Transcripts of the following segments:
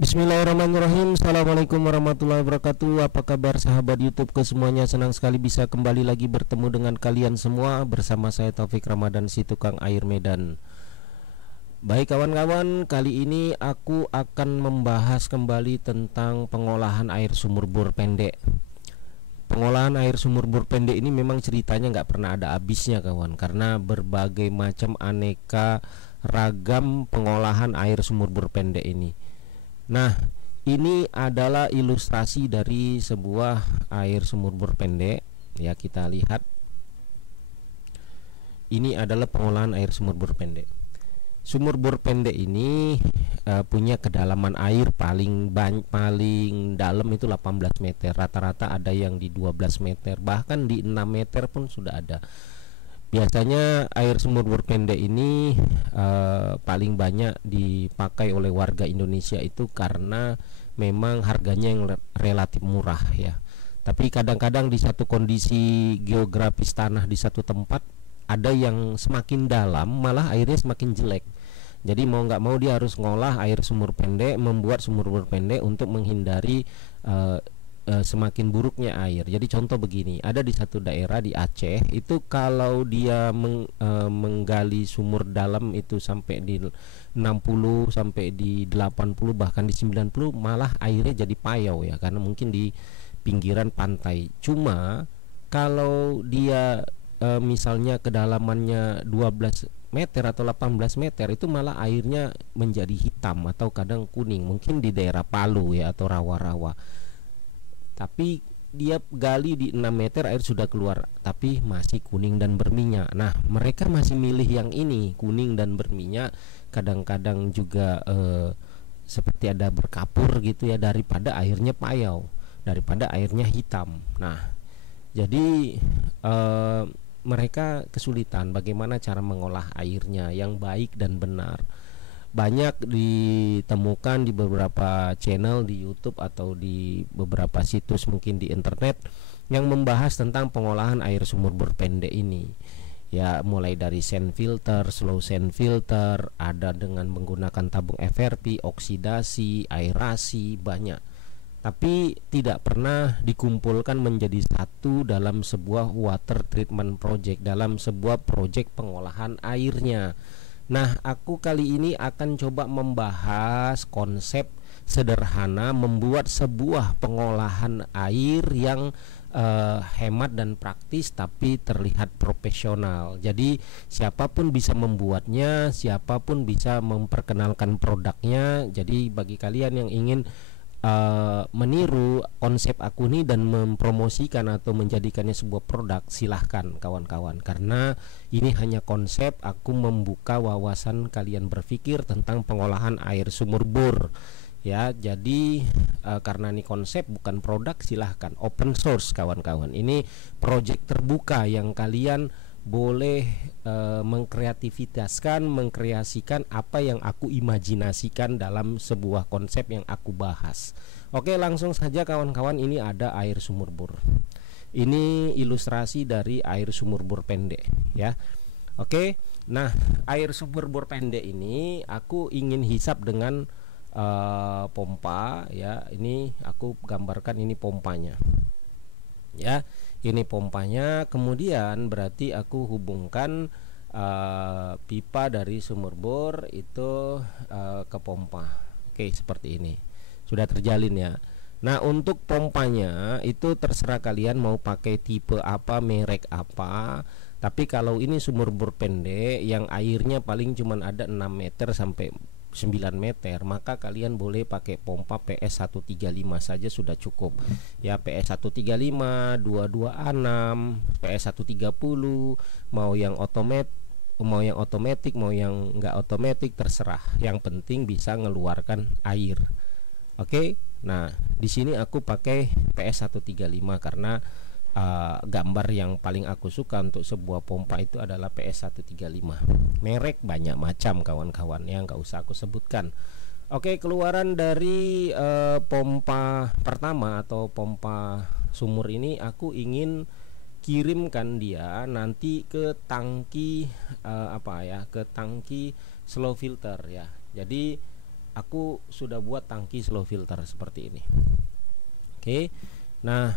Bismillahirrahmanirrahim. Assalamualaikum warahmatullahi wabarakatuh. Apa kabar sahabat YouTube ke semuanya? Senang sekali bisa kembali lagi bertemu dengan kalian semua. Bersama saya Taufik Ramadan, si tukang air Medan. Baik kawan-kawan, kali ini aku akan membahas kembali tentang pengolahan air sumur bor pendek. Pengolahan air sumur bor pendek ini memang ceritanya nggak pernah ada habisnya kawan, karena berbagai macam aneka ragam pengolahan air sumur bor pendek ini. Nah, ini adalah ilustrasi dari sebuah air sumur bor pendek. Ya, kita lihat. Ini adalah pengolahan air sumur bor pendek. Sumur bor pendek ini punya kedalaman air paling dalam itu 18 meter. Rata-rata ada yang di 12 meter, bahkan di 6 meter pun sudah ada. Biasanya air sumur bor pendek ini paling banyak dipakai oleh warga Indonesia itu karena memang harganya yang relatif murah ya. Tapi kadang-kadang di satu kondisi geografis tanah di satu tempat ada yang semakin dalam malah airnya semakin jelek. Jadi mau nggak mau dia harus ngolah air sumur pendek, membuat sumur bor pendek untuk menghindari semakin buruknya air. Jadi contoh begini, ada di satu daerah di Aceh itu kalau dia menggali sumur dalam itu sampai di 60 sampai di 80 bahkan di 90 malah airnya jadi payau ya, karena mungkin di pinggiran pantai. Cuma kalau dia misalnya kedalamannya 12 meter atau 18 meter itu malah airnya menjadi hitam atau kadang kuning, mungkin di daerah Palu ya atau rawa-rawa. Tapi dia gali di 6 meter air sudah keluar tapi masih kuning dan berminyak. Nah, mereka masih milih yang ini, kuning dan berminyak, kadang-kadang juga seperti ada berkapur gitu ya, daripada airnya payau, daripada airnya hitam. Nah, jadi mereka kesulitan bagaimana cara mengolah airnya yang baik dan benar. Banyak ditemukan di beberapa channel di YouTube atau di beberapa situs mungkin di internet yang membahas tentang pengolahan air sumur bor pendek ini. Ya, mulai dari sand filter, slow sand filter, ada dengan menggunakan tabung FRP, oksidasi, aerasi, banyak. Tapi tidak pernah dikumpulkan menjadi satu dalam sebuah water treatment project, dalam sebuah project pengolahan airnya. Nah, aku kali ini akan coba membahas konsep sederhana membuat sebuah pengolahan air yang hemat dan praktis tapi terlihat profesional. Jadi siapapun bisa membuatnya, siapapun bisa memperkenalkan produknya. Jadi bagi kalian yang ingin meniru konsep aku ini dan mempromosikan atau menjadikannya sebuah produk, silahkan kawan-kawan, karena ini hanya konsep. Aku membuka wawasan kalian berpikir tentang pengolahan air sumur bor ya. Jadi karena ini konsep bukan produk, silahkan open source kawan-kawan. Ini project terbuka yang kalian boleh mengkreativitaskan, mengkreasikan apa yang aku imajinasikan dalam sebuah konsep yang aku bahas. Oke, langsung saja kawan-kawan, ini ada air sumur bor. Ini ilustrasi dari air sumur bor pendek ya. Oke, nah air sumur bor pendek ini aku ingin hisap dengan pompa ya. Ini aku gambarkan, ini pompanya ya. Ini pompanya, kemudian berarti aku hubungkan pipa dari sumur bor itu ke pompa. Oke, seperti ini sudah terjalin ya. Nah, untuk pompanya itu terserah kalian mau pakai tipe apa, merek apa. Tapi kalau ini sumur bor pendek yang airnya paling cuman ada 6 meter sampai 9 meter, maka kalian boleh pakai pompa PS135 saja sudah cukup ya. PS135, 22A6, PS130, mau yang otomatis, mau yang enggak otomatis, terserah. Yang penting bisa ngeluarkan air. Oke. Nah, di sini aku pakai PS135 karena gambar yang paling aku suka untuk sebuah pompa itu adalah PS135. Merek banyak macam kawan-kawan ya, nggak usah aku sebutkan. Oke, keluaran dari pompa pertama atau pompa sumur ini aku ingin kirimkan dia nanti ke tangki ke tangki slow filter ya. Jadi aku sudah buat tangki slow filter seperti ini. Oke. Nah,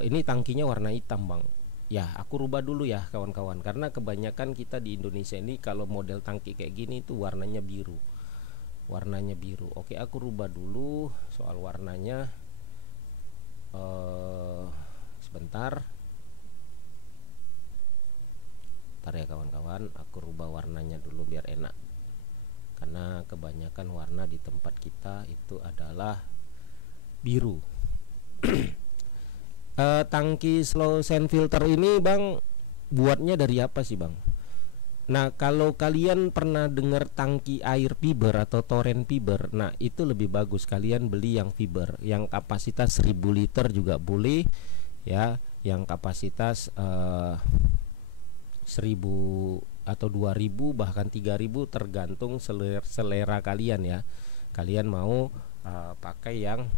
ini tangkinya warna hitam, Bang. Ya, aku rubah dulu ya kawan-kawan, karena kebanyakan kita di Indonesia ini kalau model tangki kayak gini itu warnanya biru. Warnanya biru. Oke, aku rubah dulu soal warnanya. Sebentar. Bentar ya kawan-kawan, aku rubah warnanya dulu biar enak. Karena kebanyakan warna di tempat kita itu adalah biru. Tangki slow sand filter ini, Bang, buatnya dari apa sih, Bang? Nah, kalau kalian pernah dengar tangki air fiber atau torrent fiber, nah itu lebih bagus kalian beli yang fiber, yang kapasitas 1000 liter juga boleh ya, yang kapasitas 1000 atau 2000 bahkan 3000 tergantung selera kalian ya. Kalian mau pakai yang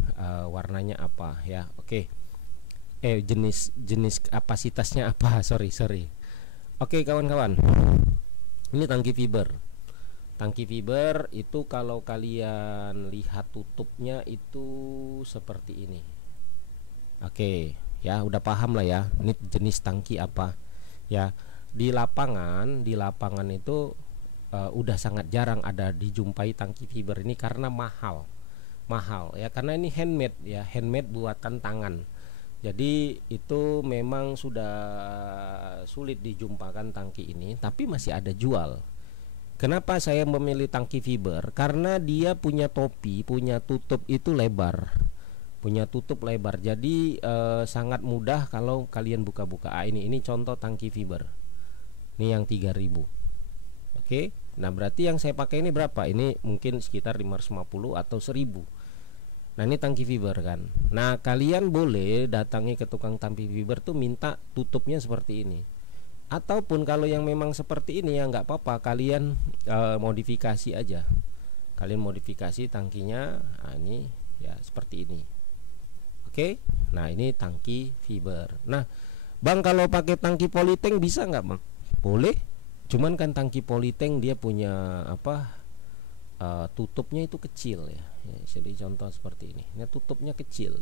warnanya apa ya. Oke. Jenis kapasitasnya apa? Sorry. Oke kawan-kawan, ini tangki fiber. Tangki fiber itu kalau kalian lihat tutupnya itu seperti ini. Oke, ya udah paham lah ya. Ini jenis tangki apa? Ya, di lapangan itu udah sangat jarang ada dijumpai tangki fiber ini karena mahal ya, karena ini handmade ya, handmade buatan tangan. Jadi itu memang sudah sulit dijumpakan tangki ini, tapi masih ada jual. Kenapa saya memilih tangki fiber? Karena dia punya topi, punya tutup itu lebar. Punya tutup lebar. Jadi sangat mudah kalau kalian buka-buka. Ini contoh tangki fiber. Ini yang 3000. Oke. Nah, berarti yang saya pakai ini berapa? Ini mungkin sekitar 550 atau 1000. Nah, ini tangki fiber kan. Nah, kalian boleh datangi ke tukang tangki fiber tuh minta tutupnya seperti ini. Ataupun kalau yang memang seperti ini ya nggak apa-apa, kalian modifikasi aja. Kalian modifikasi tangkinya. Nah, ini ya seperti ini. Oke. Nah, ini tangki fiber. Nah, Bang, kalau pakai tangki polytank bisa nggak, Bang? Boleh. Cuman kan tangki polytank dia punya tutupnya itu kecil ya. Jadi contoh seperti ini. Ini tutupnya kecil.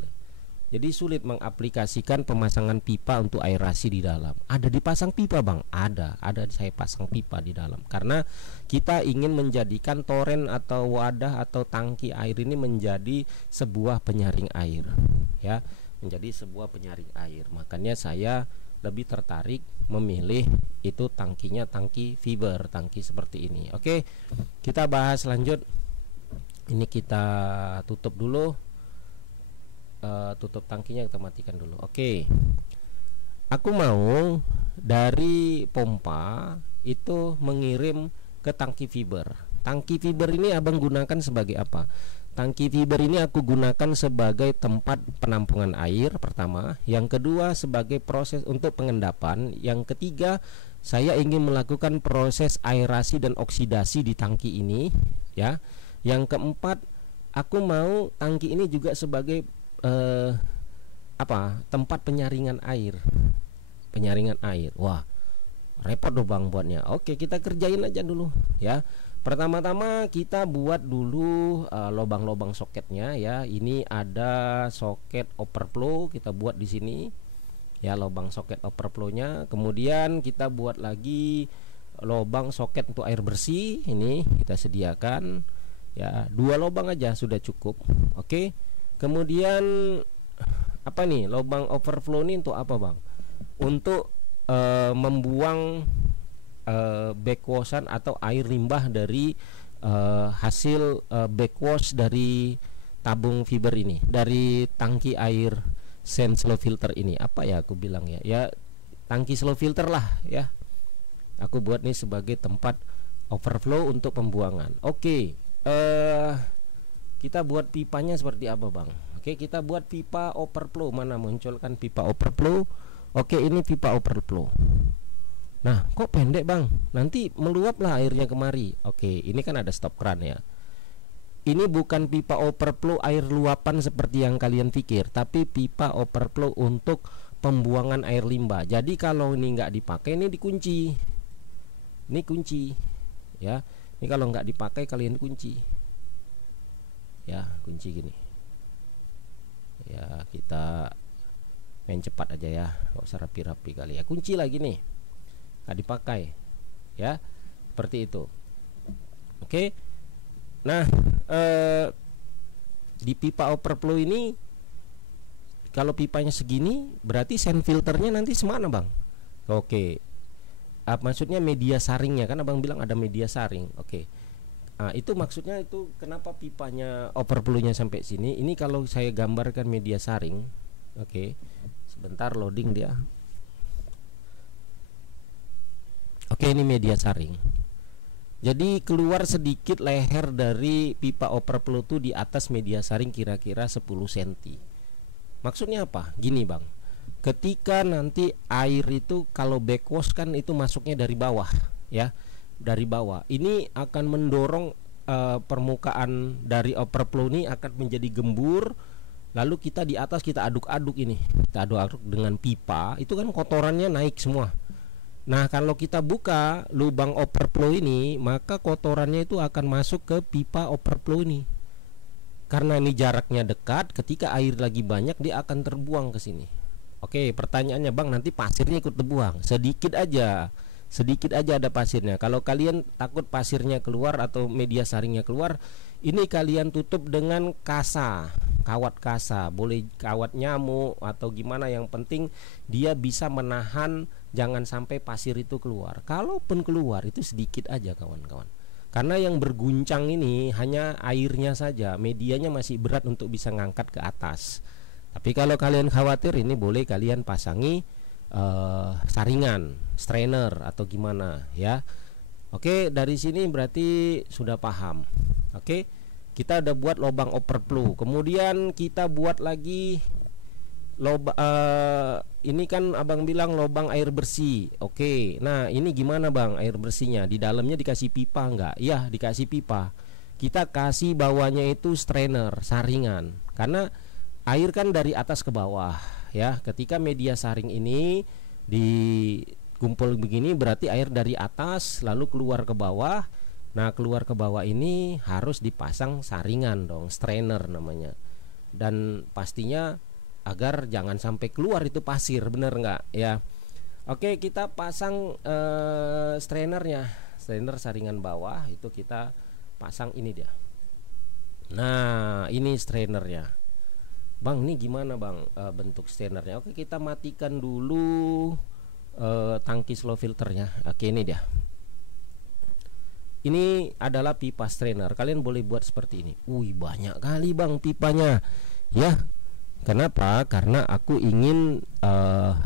Jadi sulit mengaplikasikan pemasangan pipa untuk aerasi di dalam. Ada dipasang pipa, Bang? Ada saya pasang pipa di dalam. Karena kita ingin menjadikan toren atau wadah atau tangki air ini menjadi sebuah penyaring air ya, menjadi sebuah penyaring air. Makanya saya lebih tertarik memilih itu tangkinya tangki fiber, tangki seperti ini. Oke, kita bahas lanjut. Ini kita tutup dulu, tutup tangkinya kita matikan dulu. Oke, aku mau dari pompa itu mengirim ke tangki fiber. Tangki fiber ini abang gunakan sebagai apa? Tangki fiber ini aku gunakan sebagai tempat penampungan air pertama, yang kedua sebagai proses untuk pengendapan, yang ketiga saya ingin melakukan proses aerasi dan oksidasi di tangki ini ya. Yang keempat, aku mau tangki ini juga sebagai tempat penyaringan air. Penyaringan air. Wah, repot dong, Bang, buatnya. Oke, kita kerjain aja dulu ya. Pertama-tama kita buat dulu lubang-lubang soketnya ya. Ini ada soket overflow, kita buat di sini ya, lubang soket overflow-nya. Kemudian kita buat lagi lubang soket untuk air bersih. Ini kita sediakan ya, 2 lubang aja sudah cukup. Oke. Kemudian apa nih, lubang overflow ini untuk apa, Bang? Untuk membuang backwashan atau air limbah dari hasil backwash dari tabung fiber ini, dari tangki air sand slow filter ini. Apa ya aku bilang ya, ya tangki slow filter lah ya. Aku buat nih sebagai tempat overflow untuk pembuangan. Oke. Kita buat pipanya seperti apa, Bang? Oke, kita buat pipa overflow. Mana munculkan pipa overflow? Oke, ini pipa overflow. Nah, kok pendek, Bang? Nanti meluaplah airnya kemari. Oke, ini kan ada stop kran ya. Ini bukan pipa overflow air luapan seperti yang kalian pikir, tapi pipa overflow untuk pembuangan air limbah. Jadi kalau ini nggak dipakai, ini dikunci. Ini kunci ya. Ini kalau nggak dipakai kalian kunci. ya, kunci gini. Ya, kita main cepat aja ya, nggak usah rapi-rapi kali ya. Kunci lagi nih, nggak dipakai ya, seperti itu. Oke. Nah, di pipa overflow ini, kalau pipanya segini berarti sand filternya nanti semana bang? Oke. Maksudnya media saringnya, kan abang bilang ada media saring. Oke. Itu maksudnya, itu kenapa pipanya overflownya sampai sini. Ini kalau saya gambarkan media saring. Oke. Sebentar loading dia. Oke, ini media saring. Jadi keluar sedikit leher dari pipa overflow tuh di atas media saring kira-kira 10 cm. Maksudnya apa? Gini bang, ketika nanti air itu kalau backwash kan itu masuknya dari bawah ya, dari bawah. Ini akan mendorong permukaan dari overflow ini akan menjadi gembur. Lalu kita di atas kita aduk-aduk ini, kita aduk-aduk dengan pipa, itu kan kotorannya naik semua. Nah, kalau kita buka lubang overflow ini, maka kotorannya itu akan masuk ke pipa overflow ini. Karena ini jaraknya dekat, ketika air lagi banyak dia akan terbuang ke sini. Oke, pertanyaannya bang, nanti pasirnya ikut terbuang? Sedikit aja ada pasirnya. Kalau kalian takut pasirnya keluar atau media saringnya keluar, ini kalian tutup dengan kasa, kawat kasa, boleh kawat nyamuk atau gimana, yang penting dia bisa menahan, jangan sampai pasir itu keluar. Kalaupun keluar itu sedikit aja kawan-kawan, karena yang berguncang ini hanya airnya saja, medianya masih berat untuk bisa ngangkat ke atas. Tapi kalau kalian khawatir, ini boleh kalian pasangi saringan, strainer atau gimana ya. Oke, dari sini berarti sudah paham. Oke, kita udah buat lubang overflow. Kemudian kita buat lagi ini kan abang bilang lubang air bersih. Oke, nah ini gimana bang air bersihnya? Di dalamnya dikasih pipa nggak? Iya, dikasih pipa. Kita kasih bawahnya itu strainer, saringan. Karena air kan dari atas ke bawah ya. Ketika media saring ini dikumpul begini, berarti air dari atas lalu keluar ke bawah. Nah, keluar ke bawah ini harus dipasang saringan dong, strainer namanya. Dan pastinya agar jangan sampai keluar itu pasir, bener nggak ya. Oke, kita pasang strainernya, strainer saringan bawah itu kita pasang ini dia. Nah, ini strainernya bang. Ini gimana bang bentuk strainernya? Oke, kita matikan dulu tangki slow filternya. Oke, ini dia. Ini adalah pipa strainer. Kalian boleh buat seperti ini. Wih, banyak kali bang pipanya ya. Kenapa? Karena aku ingin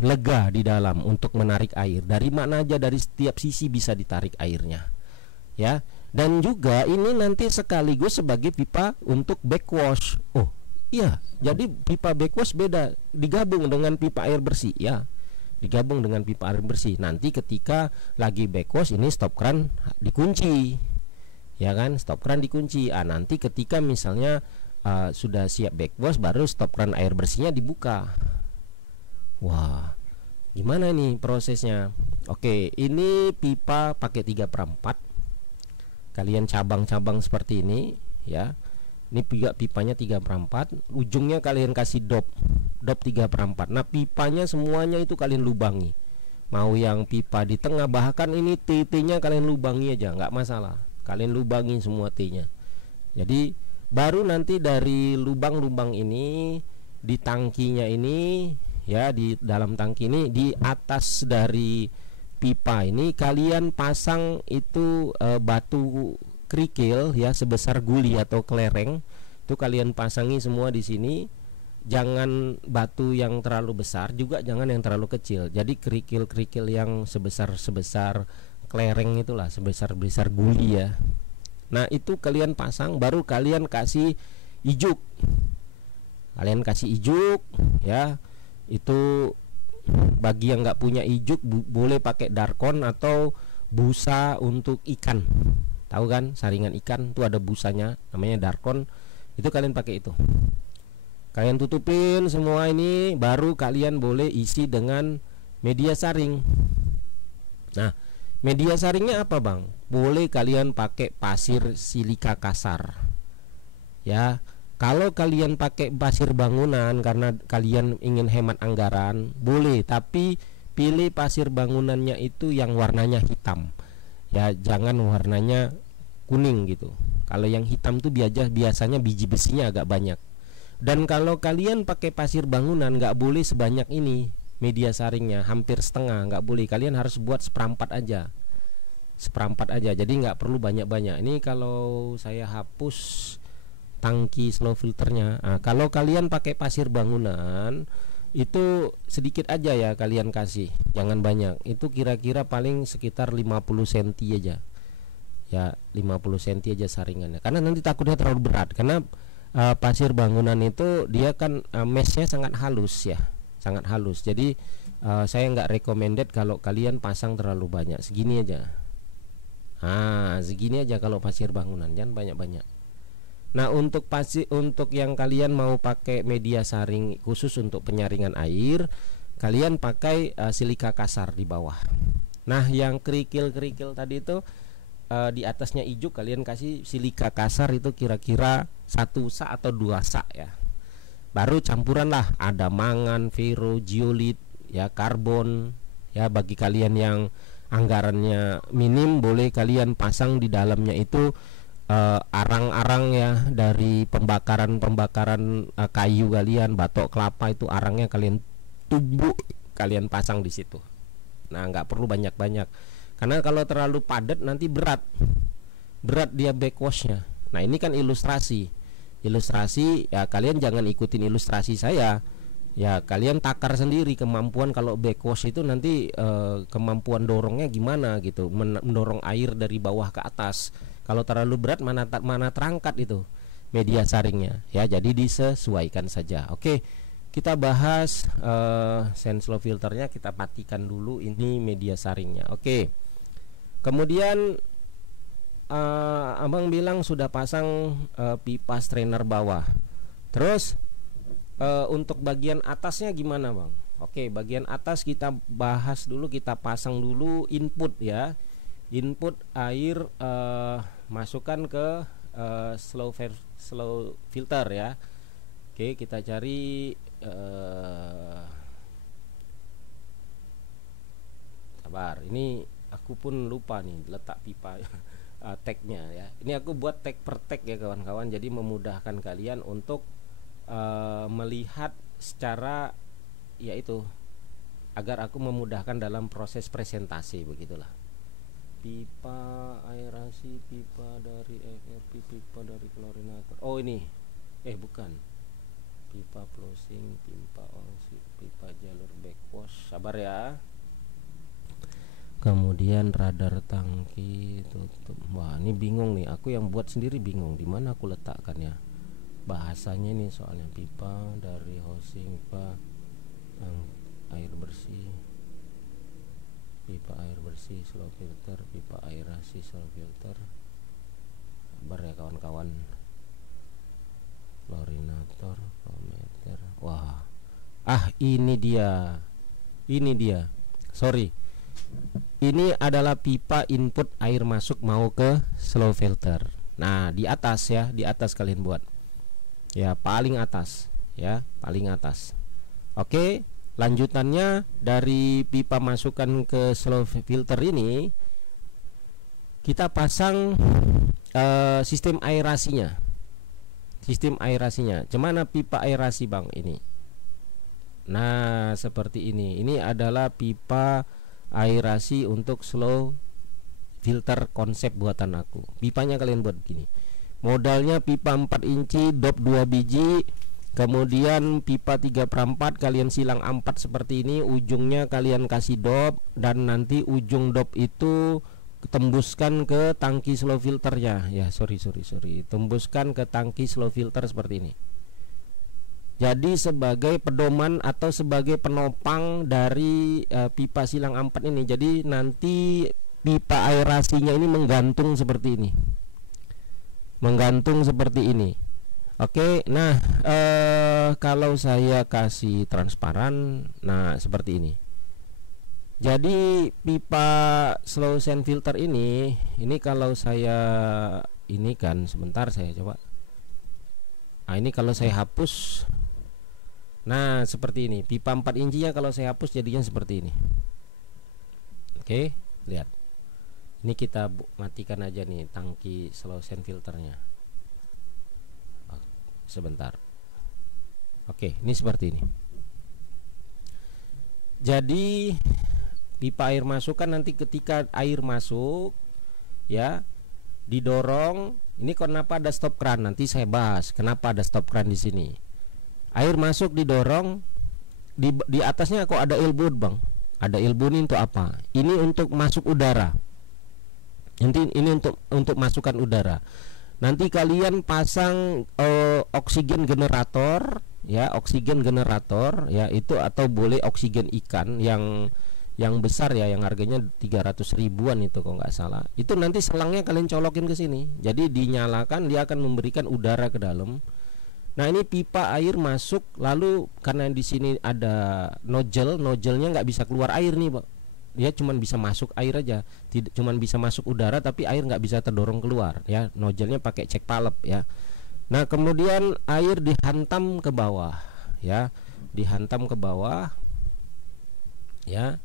lega di dalam untuk menarik air. Dari mana aja, dari setiap sisi bisa ditarik airnya ya. Dan juga ini nanti sekaligus sebagai pipa untuk backwash. Oh iya, jadi pipa backwash beda, digabung dengan pipa air bersih ya. Digabung dengan pipa air bersih. Nanti ketika lagi backwash ini stop kran dikunci ya kan, stop kran dikunci. Nanti ketika misalnya sudah siap backwash, baru stop kran air bersihnya dibuka. Wah, gimana nih prosesnya? Oke, ini pipa pakai 3/4. Kalian cabang-cabang seperti ini ya. Ini pipanya 3/4, ujungnya kalian kasih dop 3/4. Nah, pipanya semuanya itu kalian lubangi. Mau yang pipa di tengah, bahkan ini T-nya kalian lubangi aja, nggak masalah. Kalian lubangi semua T-nya. Jadi baru nanti dari lubang-lubang ini di tangkinya ini ya, di dalam tangki ini, di atas dari pipa ini kalian pasang itu batu kerikil ya, sebesar guli atau kelereng. Itu kalian pasangi semua di sini. Jangan batu yang terlalu besar, juga jangan yang terlalu kecil. Jadi kerikil-kerikil yang sebesar kelereng itulah, sebesar guli ya. Nah, itu kalian pasang, baru kalian kasih ijuk. Kalian kasih ijuk ya. Itu bagi yang nggak punya ijuk boleh pakai darkon atau busa untuk ikan. Tahu kan, saringan ikan tuh ada busanya namanya darkon. Itu kalian pakai itu. Kalian tutupin semua ini, baru kalian boleh isi dengan media saring. Nah, media saringnya apa bang? Boleh kalian pakai pasir silika kasar ya. Kalau kalian pakai pasir bangunan karena kalian ingin hemat anggaran, boleh, tapi pilih pasir bangunannya itu yang warnanya hitam. Ya, jangan warnanya kuning gitu. Kalau yang hitam tuh biasanya biji besinya agak banyak. Dan kalau kalian pakai pasir bangunan nggak boleh sebanyak ini media saringnya, hampir setengah, nggak boleh. Kalian harus buat seperempat aja, jadi nggak perlu banyak-banyak. Ini kalau saya hapus tangki slow filternya. Nah, kalau kalian pakai pasir bangunan itu sedikit aja ya kalian kasih, jangan banyak. Itu kira-kira paling sekitar 50 cm aja. Ya, 50 cm aja saringannya. Karena nanti takutnya terlalu berat. Karena pasir bangunan itu dia kan meshnya sangat halus ya, sangat halus. Jadi saya nggak recommended kalau kalian pasang terlalu banyak. Segini aja. Segini aja kalau pasir bangunan, jangan banyak-banyak. Nah, untuk yang kalian mau pakai media saring khusus untuk penyaringan air, kalian pakai silika kasar di bawah. Nah, yang kerikil-kerikil tadi itu di atasnya hijau, kalian kasih silika kasar itu kira-kira 1 sak atau 2 sak ya. Baru campuran lah, ada mangan, fero, zeolit, ya, karbon. Ya, bagi kalian yang anggarannya minim, boleh kalian pasang di dalamnya itu arang-arang ya dari pembakaran kayu kalian, batok kelapa itu arangnya kalian tumbuk, kalian pasang di situ. Nah, nggak perlu banyak-banyak karena kalau terlalu padat nanti berat dia backwashnya. Nah, ini kan ilustrasi ya, kalian jangan ikutin ilustrasi saya ya, kalian takar sendiri kemampuan. Kalau backwash itu nanti kemampuan dorongnya gimana gitu, mendorong air dari bawah ke atas. Kalau terlalu berat mana terangkat itu media saringnya ya, jadi disesuaikan saja. Oke, kita bahas slow filternya, kita matikan dulu ini media saringnya. Oke, kemudian abang bilang sudah pasang pipa strainer bawah. Terus untuk bagian atasnya gimana bang? Oke, bagian atas kita bahas dulu, kita pasang dulu input ya. Input air masukkan ke slow filter ya. Oke, kita cari sabar, ini aku pun lupa nih letak pipa tagnya ya. Ini aku buat tag per tag ya kawan-kawan, jadi memudahkan kalian untuk melihat secara yaitu agar aku memudahkan dalam proses presentasi, begitulah. Pipa aerasi, pipa dari FRP, pipa dari klorinator. Oh ini, bukan. Pipa closing, pipa oxid, pipa jalur backwash. Sabar ya. Kemudian radar tangki tutup. Wah, ini bingung nih. Aku yang buat sendiri bingung di mana aku letakkannya. Bahasanya nih soalnya pipa dari housing, pipa air bersih, pipa air bersih slow filter, pipa aerasi slow filter. Sabar ya kawan-kawan. Klorinator, klometer. Wah, ini dia. Sorry, ini adalah pipa input air masuk mau ke slow filter. Nah, di atas ya, di atas kalian buat ya, paling atas ya, paling atas. Oke, lanjutannya dari pipa masukkan ke slow filter ini kita pasang sistem aerasinya. Gimana pipa aerasi bang ini? Nah, seperti ini. Ini adalah pipa aerasi untuk slow filter konsep buatan aku. Pipanya kalian buat begini. Modalnya pipa 4 inci, dop 2 biji. Kemudian pipa 3/4 kalian silang 4 seperti ini. Ujungnya kalian kasih dop, dan nanti ujung dop itu tembuskan ke tangki slow filternya ya. Sorry, tembuskan ke tangki slow filter seperti ini. Jadi sebagai pedoman atau sebagai penopang dari pipa silang 4 ini. Jadi nanti pipa aerasinya ini menggantung seperti ini. Oke, nah kalau saya kasih transparan, nah seperti ini. Jadi pipa slow sand filter ini kalau saya ini kan, sebentar saya coba. Nah ini kalau saya hapus, nah seperti ini. Pipa 4 inchinya kalau saya hapus jadinya seperti ini. Oke, lihat. Ini kita matikan aja nih tangki slow sand filternya. Sebentar. Oke, ini seperti ini. Jadi pipa air masuk kan nanti ketika air masuk ya didorong. Ini kenapa ada stop kran? Nanti saya bahas kenapa ada stop kran di sini. Air masuk didorong, di atasnya kok ada elbow, Bang. Ada elbow ini untuk apa? Ini untuk masuk udara. Nanti ini untuk masukkan udara. Nanti kalian pasang oksigen generator ya, oksigen generator ya itu, atau boleh oksigen ikan yang besar ya, yang harganya 300 ribuan itu kalau nggak salah. Itu nanti selangnya kalian colokin ke sini. Jadi dinyalakan, dia akan memberikan udara ke dalam. Nah, ini pipa air masuk, lalu karena di sini ada nozzle-nya nggak bisa keluar air nih, Pak. Dia cuma bisa masuk air aja, tidak cuma bisa masuk udara, tapi air nggak bisa terdorong keluar ya. Nozzle-nya pakai cek palep ya. Nah kemudian air dihantam ke bawah ya, dihantam ke bawah ya.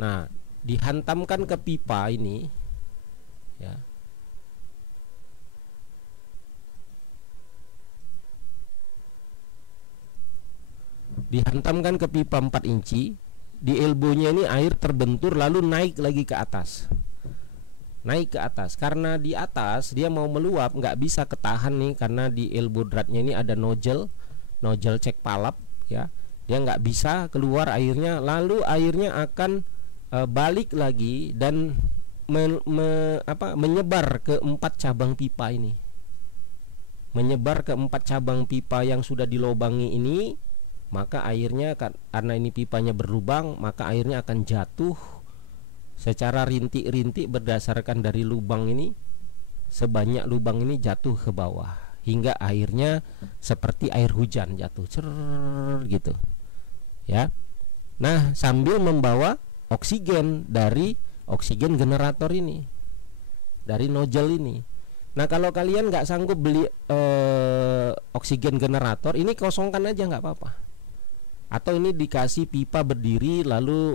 Nah dihantamkan ke pipa ini ya. Dihantamkan ke pipa 4 inci. Di elbownya ini air terbentur lalu naik lagi ke atas. Naik ke atas. Karena di atas dia mau meluap, nggak bisa ketahan nih, karena di elbow dratnya ini ada nozzle cek palap ya. Dia nggak bisa keluar airnya, lalu airnya akan balik lagi dan menyebar ke 4 cabang pipa ini. Menyebar ke 4 cabang pipa yang sudah dilobangi ini. Maka airnya, karena ini pipanya berlubang, maka airnya akan jatuh secara rintik-rintik berdasarkan dari lubang ini. Sebanyak lubang ini jatuh ke bawah, hingga airnya seperti air hujan jatuh gitu ya. Nah sambil membawa oksigen dari oksigen generator ini, dari nozzle ini. Nah kalau kalian nggak sanggup beli oksigen generator, ini kosongkan aja nggak apa-apa. Atau ini dikasih pipa berdiri lalu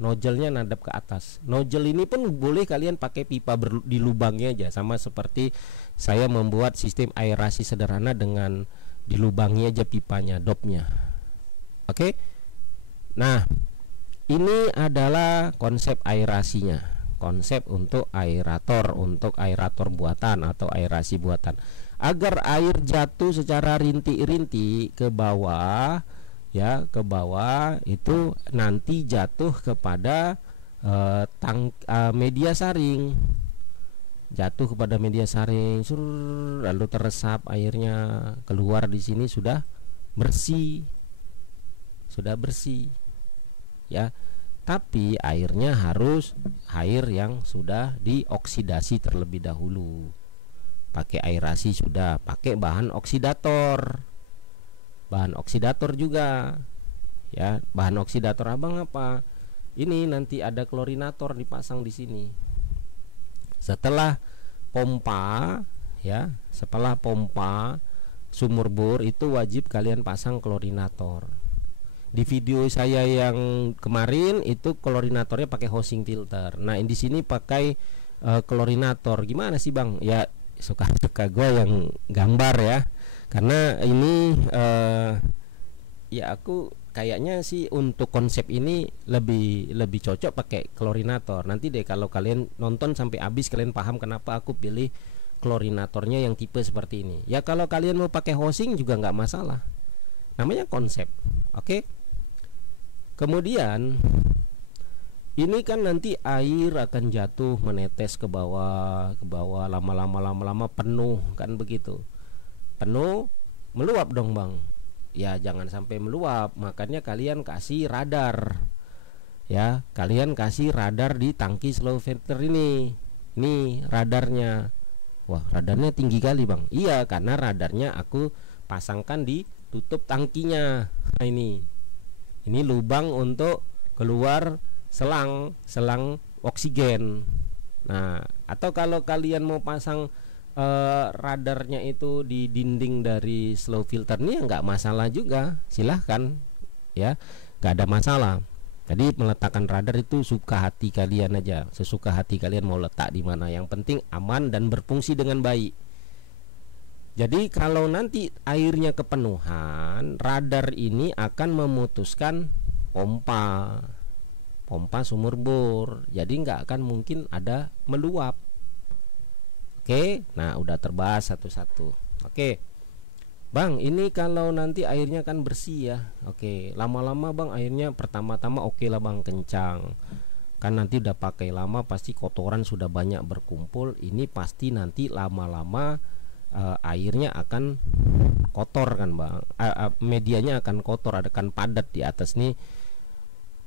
nozzle-nya nadap ke atas. Nozzle ini pun boleh kalian pakai pipa di lubangnya aja, sama seperti saya membuat sistem aerasi sederhana dengan dilubangi aja pipanya, dopnya. Oke. Nah, ini adalah konsep aerasinya. Konsep untuk aerator buatan atau aerasi buatan. Agar air jatuh secara rintik-rintik ke bawah ya, ke bawah itu nanti jatuh kepada media saring, jatuh kepada media saring, lalu teresap airnya keluar. Di sini sudah bersih ya. Tapi airnya harus air yang sudah dioksidasi terlebih dahulu. Pakai aerasi sudah, pakai bahan oksidator juga ya. Bahan oksidator abang apa? Ini nanti ada klorinator dipasang di sini. Setelah pompa ya, setelah pompa sumur bor itu wajib kalian pasang klorinator. Di video saya yang kemarin itu klorinatornya pakai housing filter. Nah di sini pakai klorinator. Gimana sih bang? Ya suka-suka gue yang gambar ya. Karena ini ya aku kayaknya sih untuk konsep ini lebih cocok pakai klorinator. Nanti deh kalau kalian nonton sampai habis kalian paham kenapa aku pilih klorinatornya yang tipe seperti ini. Ya kalau kalian mau pakai housing juga nggak masalah. Namanya konsep. Oke. Kemudian ini kan nanti air akan jatuh menetes ke bawah lama-lama penuh kan begitu. Penuh meluap dong bang. Ya jangan sampai meluap, makanya kalian kasih radar ya, kalian kasih radar di tangki slow filter ini. Ini radarnya. Wah radarnya tinggi kali bang. Iya karena radarnya aku pasangkan di tutup tangkinya. Nah ini lubang untuk keluar selang oksigen. Nah atau kalau kalian mau pasang radarnya itu di dinding dari slow filter ini ya nggak masalah juga, silahkan ya, nggak ada masalah. Jadi meletakkan radar itu suka hati kalian aja, sesuka hati kalian mau letak di mana, yang penting aman dan berfungsi dengan baik. Jadi kalau nanti airnya kepenuhan, radar ini akan memutuskan pompa sumur bor, jadi nggak akan mungkin ada meluap. Oke, nah udah terbahas satu-satu. Oke, Bang, ini kalau nanti airnya kan bersih ya. Oke, lama-lama Bang airnya pertama-tama oke lah Bang, kencang. Kan nanti udah pakai lama pasti kotoran sudah banyak berkumpul. Ini pasti nanti lama-lama airnya akan kotor kan Bang. Medianya akan kotor, akan padat di atas nih.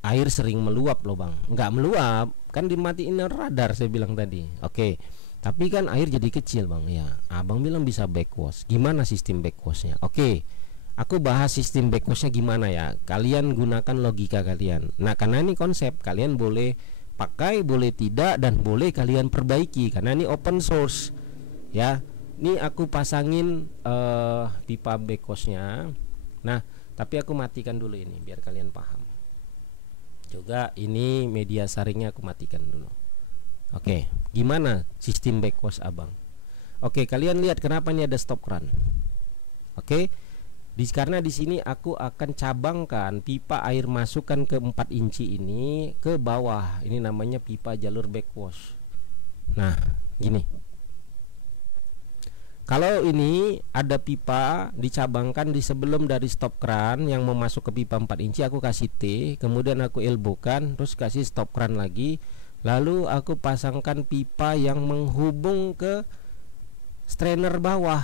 Air sering meluap loh Bang. Nggak meluap, kan dimatiin radar saya bilang tadi. Oke. Tapi kan air jadi kecil Bang ya. Abang bilang bisa backwash. Gimana sistem backwashnya? Oke, aku bahas sistem backwashnya gimana ya. Kalian gunakan logika kalian. Nah karena ini konsep, kalian boleh pakai, boleh tidak, dan boleh kalian perbaiki karena ini open source ya. Ini aku pasangin pipa backwashnya. Nah tapi aku matikan dulu ini biar kalian paham. Juga ini media saringnya aku matikan dulu. Oke, gimana sistem backwash abang? Oke, kalian lihat kenapa ini ada stop run. Oke, karena di sini aku akan cabangkan pipa air masukan ke 4 inci ini ke bawah. Ini namanya pipa jalur backwash. Nah, gini. Kalau ini ada pipa dicabangkan di sebelum dari stop run yang mau masuk ke pipa 4 inci, aku kasih T, kemudian aku elbowkan, terus kasih stop run lagi. Lalu aku pasangkan pipa yang menghubung ke strainer bawah.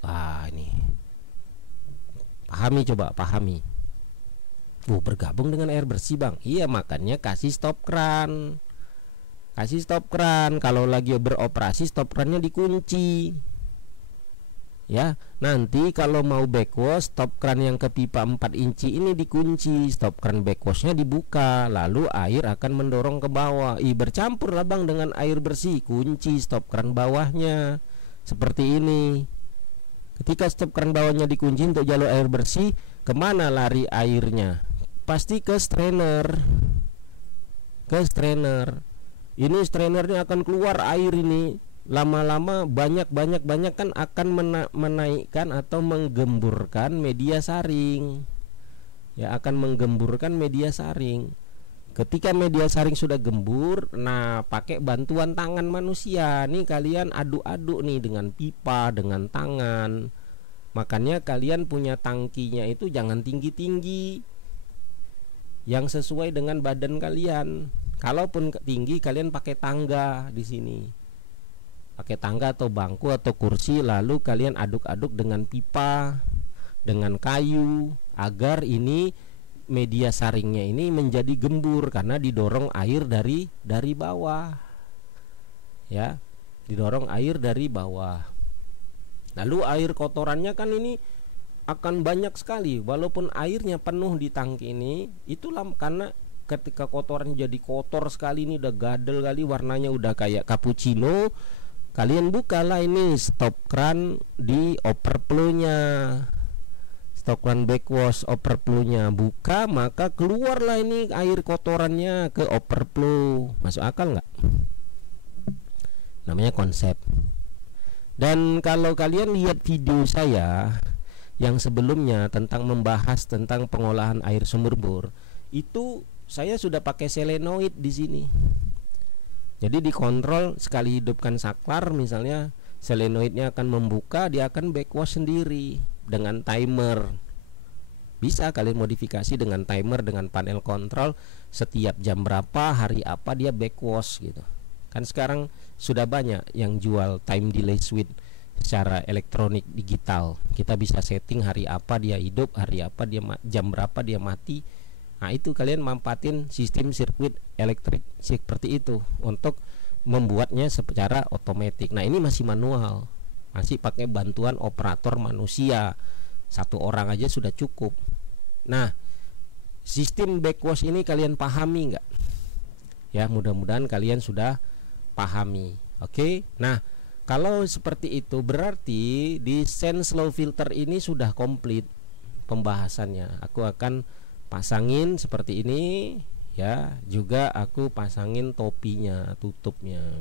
Wah ini, pahami, coba pahami. Bergabung dengan air bersih Bang. Iya, makanya kasih stop run. Kasih stop run. Kalau lagi beroperasi stop runnya dikunci ya. Nanti kalau mau backwash, stop run yang ke pipa 4 inci ini dikunci, stop run backwashnya dibuka, lalu air akan mendorong ke bawah. Bercampur lah Bang dengan air bersih, kunci stop run bawahnya seperti ini. Ketika stop run bawahnya dikunci untuk jalur air bersih, kemana lari airnya? Pasti ke strainer. Ke strainer. Ini strainernya akan keluar air ini. Lama-lama banyak kan akan menaikkan atau menggemburkan media saring. Ya, akan menggemburkan media saring. Ketika media saring sudah gembur, nah pakai bantuan tangan manusia. Nih kalian aduk-aduk nih dengan pipa, dengan tangan. Makanya kalian punya tangkinya itu jangan tinggi-tinggi, yang sesuai dengan badan kalian. Kalaupun tinggi, kalian pakai tangga di sini. Pakai tangga atau bangku atau kursi, lalu kalian aduk-aduk dengan pipa, dengan kayu, agar ini media saringnya ini menjadi gembur karena didorong air dari bawah. Ya, didorong air dari bawah. Lalu air kotorannya kan ini akan banyak sekali, walaupun airnya penuh di tangki ini. Itulah karena ketika kotoran jadi kotor sekali, ini udah gadel kali, warnanya udah kayak cappuccino. Kalian bukalah ini stop run di overflow-nya, stop run backwash overflow-nya, buka, maka keluarlah ini air kotorannya ke overflow. Masuk akal nggak? Namanya konsep. Dan kalau kalian lihat video saya yang sebelumnya tentang membahas tentang pengolahan air sumur bor, itu saya sudah pakai solenoid di sini. Jadi dikontrol, sekali hidupkan saklar misalnya, solenoidnya akan membuka, dia akan backwash sendiri dengan timer. Bisa kalian modifikasi dengan timer, dengan panel kontrol, setiap jam berapa, hari apa dia backwash gitu. Kan sekarang sudah banyak yang jual time delay switch secara elektronik digital. Kita bisa setting hari apa dia hidup, hari apa dia jam berapa dia mati. Nah itu kalian manfaatin sistem sirkuit elektrik seperti itu untuk membuatnya secara otomatis. Nah ini masih manual, masih pakai bantuan operator manusia. Satu orang aja sudah cukup. Nah sistem backwash ini kalian pahami nggak? Ya mudah-mudahan kalian sudah pahami. Oke. Nah Kalau seperti itu berarti di sand slow filter ini sudah komplit pembahasannya. Aku akan pasangin seperti ini ya, juga aku pasangin topinya, tutupnya.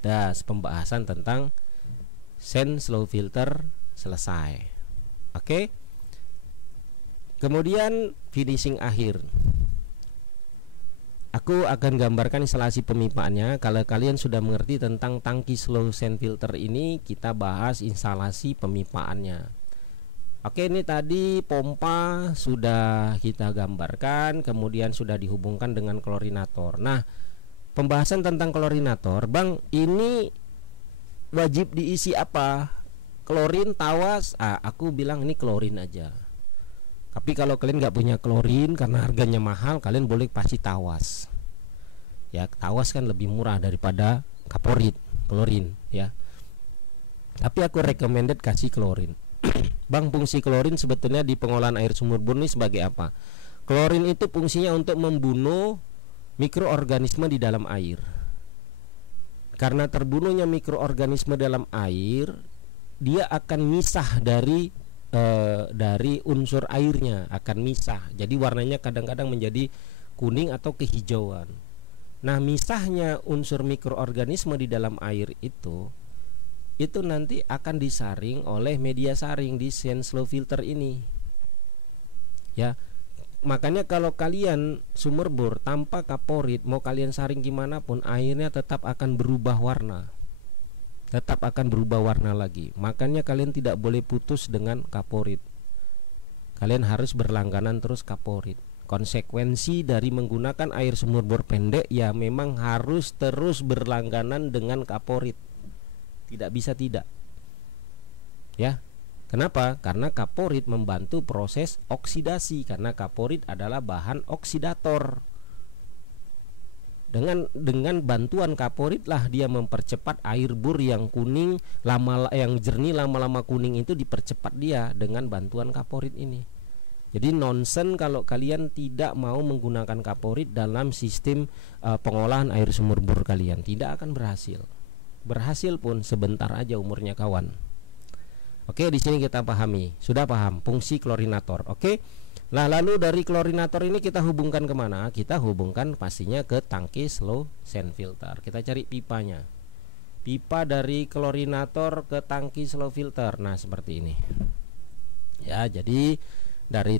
Das, pembahasan tentang sand slow filter selesai. Oke. Kemudian finishing akhir. Aku akan gambarkan instalasi pemipaannya. Kalau kalian sudah mengerti tentang tangki slow sand filter ini, kita bahas instalasi pemipaannya. Oke, ini tadi pompa sudah kita gambarkan, kemudian sudah dihubungkan dengan klorinator. Nah, pembahasan tentang klorinator, Bang, ini wajib diisi apa? Klorin, tawas? Aku bilang ini klorin aja. Tapi kalau kalian nggak punya klorin karena harganya mahal, kalian boleh pasti tawas. Ya, tawas kan lebih murah daripada kaporit, klorin ya. Tapi aku recommended kasih klorin. Bang, fungsi klorin sebetulnya di pengolahan air sumur bor ini sebagai apa? Klorin itu fungsinya untuk membunuh mikroorganisme di dalam air. Karena terbunuhnya mikroorganisme dalam air, dia akan misah dari unsur airnya, akan misah. Jadi warnanya kadang-kadang menjadi kuning atau kehijauan. Nah, misahnya unsur mikroorganisme di dalam air itu nanti akan disaring oleh media saring di sand slow filter ini. Ya, makanya kalau kalian sumur bor tanpa kaporit, mau kalian saring gimana pun, airnya tetap akan berubah warna. Tetap akan berubah warna lagi. Makanya kalian tidak boleh putus dengan kaporit. Kalian harus berlangganan terus kaporit. Konsekuensi dari menggunakan air sumur bor pendek ya memang harus terus berlangganan dengan kaporit. Tidak bisa tidak. Ya. Kenapa? Karena kaporit membantu proses oksidasi, karena kaporit adalah bahan oksidator. Dengan bantuan kaporit lah dia mempercepat air bor yang kuning yang jernih lama-lama kuning itu, dipercepat dia dengan bantuan kaporit ini. Jadi nonsen kalau kalian tidak mau menggunakan kaporit dalam sistem pengolahan air sumur bor kalian, tidak akan berhasil. Berhasil pun sebentar aja umurnya, kawan. Oke, di sini kita pahami, sudah paham fungsi klorinator. Oke. Nah, lalu dari klorinator ini kita hubungkan kemana? Kita hubungkan pastinya ke tangki slow sand filter. Kita cari pipanya. Pipa dari klorinator ke tangki slow filter. Nah, seperti ini. Ya, jadi dari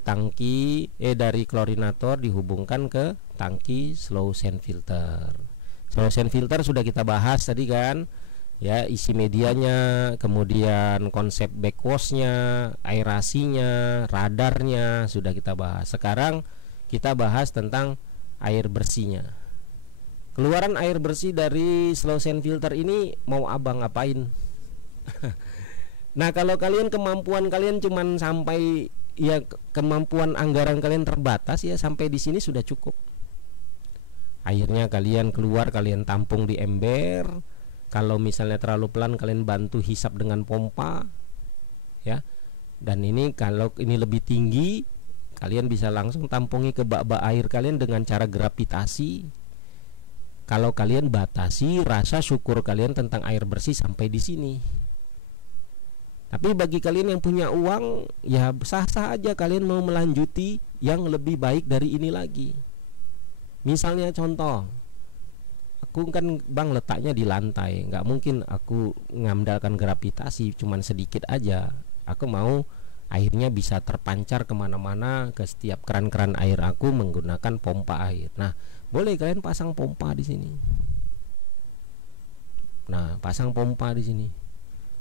dari klorinator dihubungkan ke tangki slow sand filter. Slow sand filter sudah kita bahas tadi kan. Ya, isi medianya, kemudian konsep backwashnya, aerasinya, radarnya sudah kita bahas. Sekarang kita bahas tentang air bersihnya. Keluaran air bersih dari slow sand filter ini mau abang apain? Nah, kalau kalian kemampuan kalian cuman sampai, ya kemampuan anggaran kalian terbatas, ya sampai di sini sudah cukup. Airnya kalian keluar, kalian tampung di ember. Kalau misalnya terlalu pelan, kalian bantu hisap dengan pompa, ya. Dan ini kalau ini lebih tinggi, kalian bisa langsung tampungi ke bak-bak air kalian dengan cara gravitasi. Kalau kalian batasi rasa syukur kalian tentang air bersih sampai di sini. Tapi bagi kalian yang punya uang, ya sah-sah aja kalian mau melanjuti yang lebih baik dari ini lagi. Misalnya contoh, aku kan bang letaknya di lantai, nggak mungkin aku ngandalkan gravitasi cuman sedikit aja. Aku mau airnya bisa terpancar kemana-mana ke setiap keran-keran air aku menggunakan pompa air. Nah, boleh kalian pasang pompa di sini. Nah, pasang pompa di sini.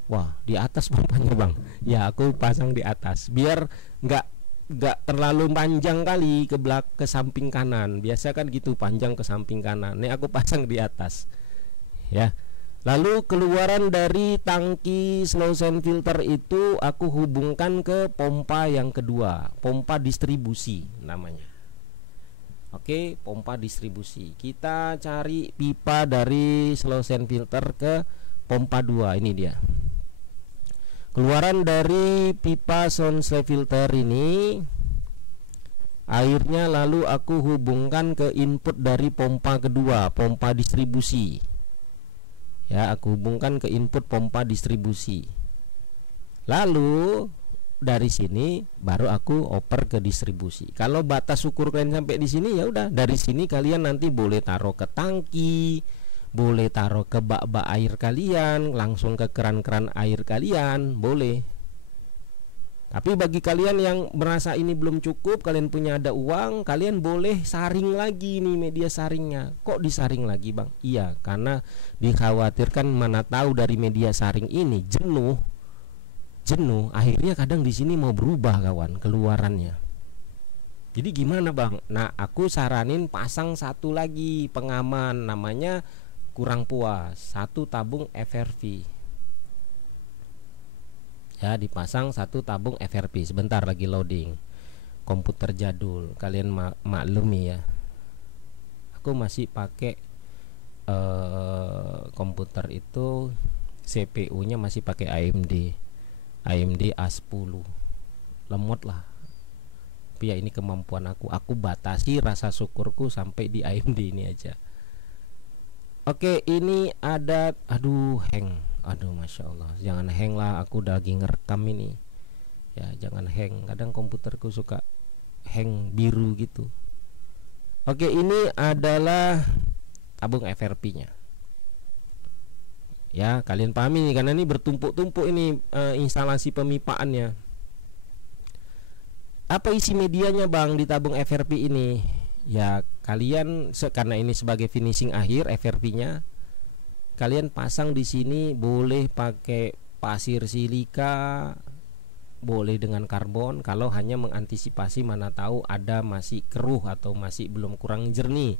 Wah, di atas pompanya bang. Ya, aku pasang di atas biar nggak terlalu panjang kali ke samping kanan. Biasa kan gitu, panjang ke samping kanan. Nih aku pasang di atas. Ya. Lalu keluaran dari tangki slow sand filter itu aku hubungkan ke pompa yang kedua, pompa distribusi namanya. Oke, pompa distribusi. Kita cari pipa dari slow sand filter ke pompa 2. Ini dia. Keluaran dari pipa sound slave filter ini, airnya lalu aku hubungkan ke input dari pompa kedua, pompa distribusi. Ya, aku hubungkan ke input pompa distribusi. Lalu dari sini baru aku oper ke distribusi. Kalau batas ukur kalian sampai di sini, ya udah, dari sini kalian nanti boleh taruh ke tangki, boleh taruh ke bak-bak air kalian, langsung ke keran-keran air kalian, boleh. Tapi bagi kalian yang merasa ini belum cukup, kalian punya ada uang, kalian boleh saring lagi nih media saringnya. Kok disaring lagi, Bang? Iya, karena dikhawatirkan mana tahu dari media saring ini jenuh, akhirnya kadang di sini mau berubah kawan keluarannya. Jadi gimana, Bang? Nah, aku saranin pasang satu lagi pengaman, namanya kurang puas, satu tabung FRP. Ya, dipasang satu tabung FRP. Sebentar lagi loading. Komputer jadul, kalian maklumi ya. Aku masih pakai komputer itu CPU-nya masih pakai AMD A10. Lemot lah. Tapi ya ini kemampuan aku batasi rasa syukurku sampai di AMD ini aja. Oke, ini ada, aduh, hang. Aduh, Masya Allah, jangan hang lah, aku udah lagi ngerekam ini. Ya, jangan hang, kadang komputerku suka hang biru gitu. Oke, ini adalah tabung FRP-nya. Ya, kalian pahami nih, karena ini bertumpuk-tumpuk ini instalasi pemipaannya. Apa isi medianya, Bang, di tabung FRP ini? Ya, kalian karena ini sebagai finishing akhir FRP-nya, kalian pasang di sini boleh pakai pasir silika, boleh dengan karbon kalau hanya mengantisipasi mana tahu ada masih keruh atau masih belum kurang jernih.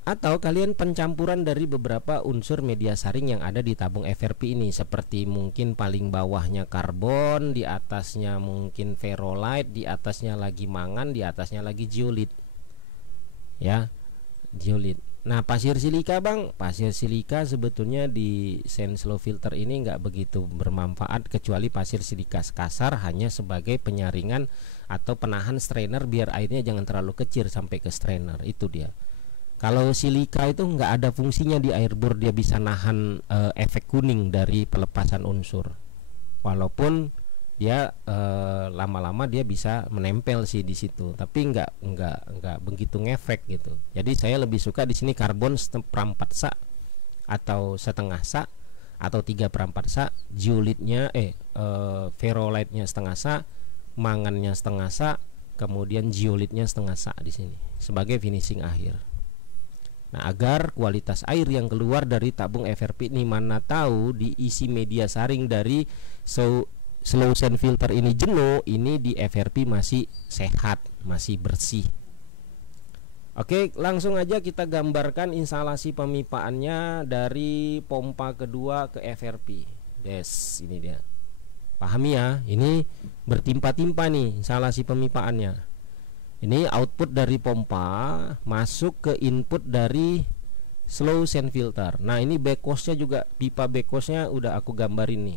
Atau kalian pencampuran dari beberapa unsur media saring yang ada di tabung FRP ini, seperti mungkin paling bawahnya karbon, di atasnya mungkin ferrolite, di atasnya lagi mangan, di atasnya lagi zeolit. Ya, zeolit. Nah, pasir silika, Bang, pasir silika sebetulnya di Senslow filter ini nggak begitu bermanfaat, kecuali pasir silika kasar hanya sebagai penyaringan atau penahan strainer biar airnya jangan terlalu kecil sampai ke strainer. Itu dia. Kalau silika itu nggak ada fungsinya di airborne, dia bisa nahan efek kuning dari pelepasan unsur. Walaupun dia lama-lama dia bisa menempel sih di situ, tapi nggak begitu ngefek gitu. Jadi saya lebih suka di sini karbon seperempat sak atau setengah sak atau 3/4 sak, zeolitnya ferrolite-nya setengah sak, mangannya setengah sak, kemudian zeolitnya setengah sak di sini sebagai finishing akhir. Nah, agar kualitas air yang keluar dari tabung FRP ini mana tahu diisi media saring dari slow sand filter ini jenuh, ini di FRP masih sehat, masih bersih. Oke, langsung aja kita gambarkan instalasi pemipaannya dari pompa kedua ke FRP. Ini dia. Pahami ya, ini bertimpa-timpa nih instalasi pemipaannya. Ini output dari pompa masuk ke input dari slow sand filter. Nah, ini backhose-nya juga, pipa backhose-nya udah aku gambarin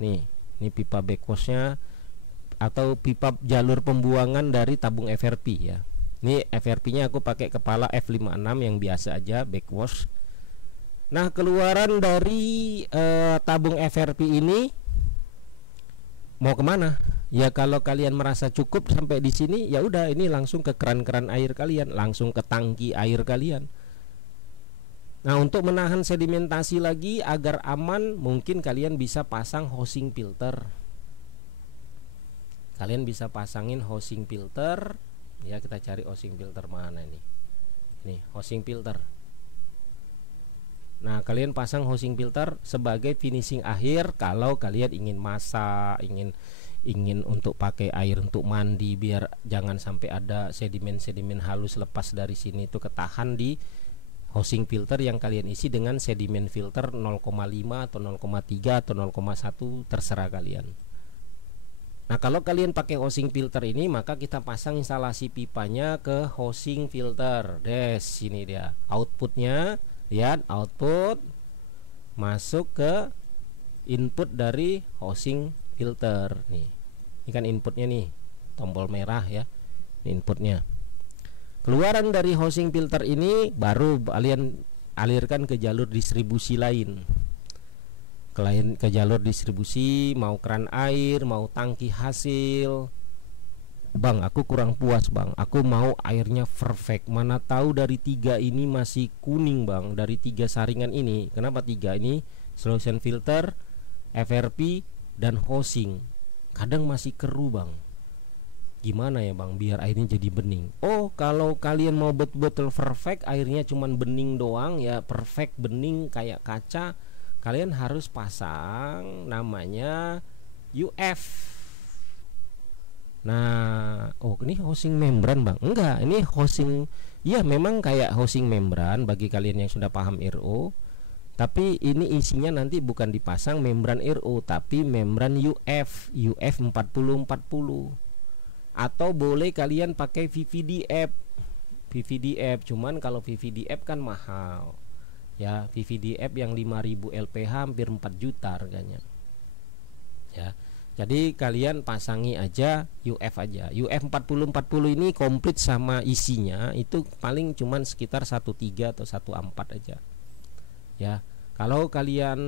nih. Ini pipa backhose-nya atau pipa jalur pembuangan dari tabung FRP ya. Ini FRP-nya aku pakai kepala F56 yang biasa aja backhose. Nah, keluaran dari tabung FRP ini mau kemana? Ya, kalau kalian merasa cukup sampai di sini, ya udah, ini langsung ke keran-keran air kalian, langsung ke tangki air kalian. Nah, untuk menahan sedimentasi lagi agar aman, mungkin kalian bisa pasang housing filter. Kalian bisa pasangin housing filter. Ya, kita cari housing filter mana ini. Nih, housing filter. Nah, kalian pasang housing filter sebagai finishing akhir kalau kalian ingin masak, ingin untuk pakai air untuk mandi, biar jangan sampai ada sedimen-sedimen halus lepas dari sini, itu ketahan di housing filter yang kalian isi dengan sedimen filter 0,5 atau 0,3 atau 0,1 terserah kalian. Nah, kalau kalian pakai housing filter ini, maka kita pasang instalasi pipanya ke housing filter. Ini dia outputnya. Lihat, output masuk ke input dari housing filter nih. Ini kan inputnya nih, tombol merah ya, ini inputnya. Keluaran dari housing filter ini baru kalian alirkan ke jalur distribusi lain, ke jalur distribusi, mau keran air, mau tangki hasil. Bang, aku kurang puas bang, aku mau airnya perfect. Mana tahu dari 3 ini masih kuning bang, dari 3 saringan ini. Kenapa 3 ini? Solution filter, FRP, dan hosing. Kadang masih keruh bang. Gimana ya bang biar airnya jadi bening? Oh, kalau kalian mau betul-betul perfect, airnya cuman bening doang ya, perfect bening kayak kaca, kalian harus pasang namanya UF. Nah, oh ini housing membran bang? Enggak, ini housing, ya memang kayak housing membran bagi kalian yang sudah paham RO. Tapi ini isinya nanti bukan dipasang membran RO, tapi membran UF 4040. Atau boleh kalian pakai VVDF. VVDF, cuman kalau VVDF kan mahal. Ya, VVDF yang 5000 LPH hampir 4 juta harganya. Ya. Jadi kalian pasangi aja UF aja. UF 4040 ini komplit sama isinya itu paling cuman sekitar 13 atau 14 aja. Ya. Kalau kalian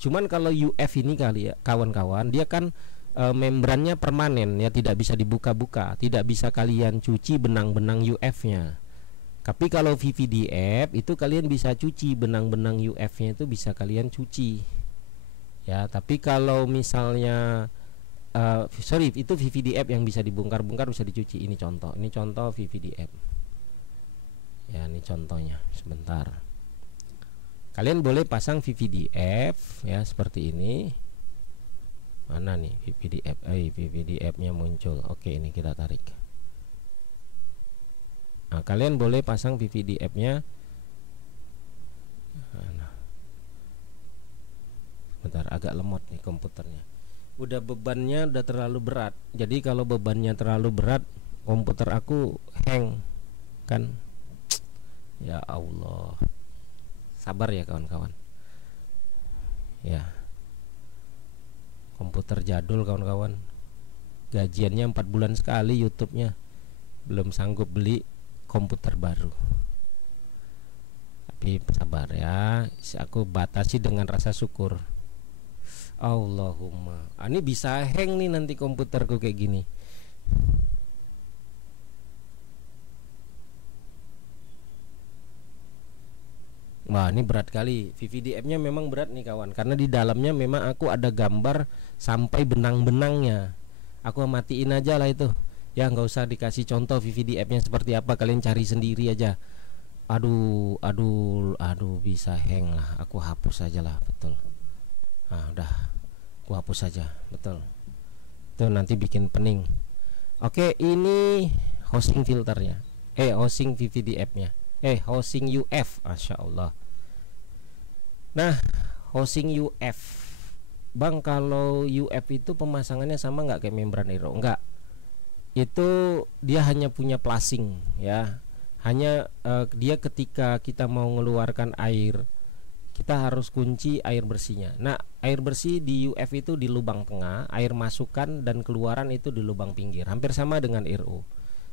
cuman kalau UF ini kali ya kawan-kawan, dia kan membrannya permanen ya, tidak bisa dibuka-buka, tidak bisa kalian cuci benang-benang UF-nya. Tapi kalau VVDF itu kalian bisa cuci benang-benang UF-nya, itu bisa kalian cuci. Ya, tapi kalau misalnya sorry, itu VVDF yang bisa dibongkar-bongkar, bisa dicuci. Ini contoh VVDF. Ya, ini contohnya. Sebentar. Kalian boleh pasang VVDF ya seperti ini. Mana nih VVDF? VVDF-nya muncul. Oke, ini kita tarik. Nah, kalian boleh pasang VVDF-nya. Bentar, agak lemot nih komputernya. Udah bebannya udah terlalu berat. Jadi kalau bebannya terlalu berat, komputer aku hang kan. Ya Allah. Sabar ya kawan-kawan. Ya. Komputer jadul kawan-kawan. Gajiannya 4 bulan sekali YouTube-nya. Belum sanggup beli komputer baru. Tapi sabar ya. Aku batasi dengan rasa syukur. Allahumma. Ini bisa hang nih nanti komputerku kayak gini. Wah, ini berat kali. VVDF-nya memang berat nih kawan, karena di dalamnya memang aku ada gambar sampai benang-benangnya. Aku matiin aja lah itu. Ya nggak usah dikasih contoh VVDF-nya seperti apa, kalian cari sendiri aja. Aduh, bisa hang lah. Aku hapus aja lah, betul. Nah, udah. Aku hapus saja, betul. Itu nanti bikin pening. Oke, ini hosting filternya. Hosting VVDF-nya. Hosting UF, Masya Allah. Nah, hosting UF, bang, kalau UF itu pemasangannya sama nggak kayak membran Aero? Enggak. Itu dia hanya punya plasing ya. Hanya dia ketika kita mau mengeluarkan air, kita harus kunci air bersihnya. Nah, air bersih di UF itu di lubang tengah, air masukan dan keluaran itu di lubang pinggir. Hampir sama dengan RO.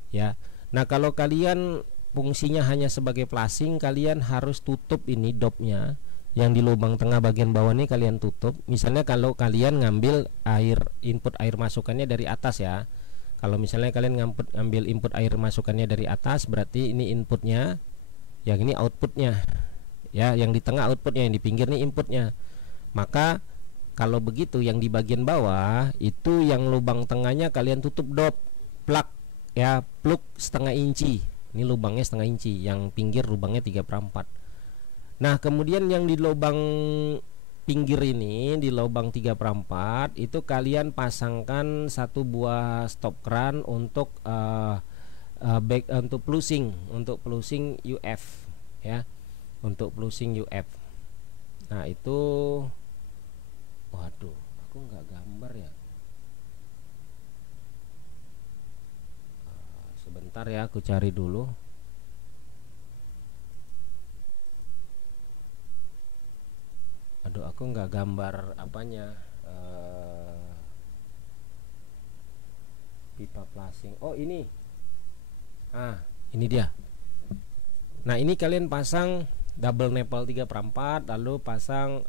Ya. Nah, kalau kalian fungsinya hanya sebagai plasing, kalian harus tutup ini dopnya yang di lubang tengah bagian bawah ini kalian tutup. Misalnya kalau kalian ngambil input air masukannya dari atas ya. Kalau misalnya kalian ngambil input air masukannya dari atas, berarti ini inputnya, yang ini outputnya. Ya, yang di tengah outputnya, yang di pinggir nih inputnya. Maka kalau begitu yang di bagian bawah itu yang lubang tengahnya kalian tutup dop plug ya, plug setengah inci. Ini lubangnya setengah inci, yang pinggir lubangnya 3/4. Nah, kemudian yang di lubang pinggir ini, di lubang 3/4 itu kalian pasangkan satu buah stop kran untuk untuk plusing UF ya. Untuk plusing UF. Nah, itu waduh, aku nggak gambar ya. Sebentar ya, aku cari dulu. Aduh, aku nggak gambar apanya. Pipa plasing. Oh, ini. Ini dia. Nah, ini kalian pasang double nipple 3/4, lalu pasang